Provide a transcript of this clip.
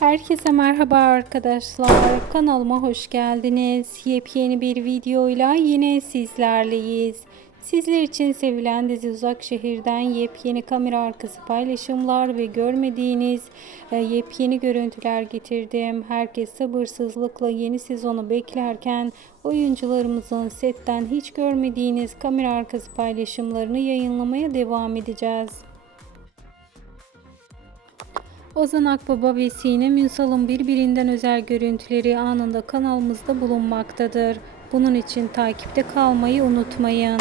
Herkese merhaba arkadaşlar. Kanalıma hoş geldiniz. Yepyeni bir videoyla yine sizlerleyiz. Sizler için sevilen dizi Uzak Şehir'den yepyeni kamera arkası paylaşımlar ve görmediğiniz e, yepyeni görüntüler getirdim. Herkes sabırsızlıkla yeni sezonu beklerken oyuncularımızın setten hiç görmediğiniz kamera arkası paylaşımlarını yayınlamaya devam edeceğiz. Ozan Akbaba ve Sinem Ünsal'ın birbirinden özel görüntüleri anında kanalımızda bulunmaktadır. Bunun için takipte kalmayı unutmayın.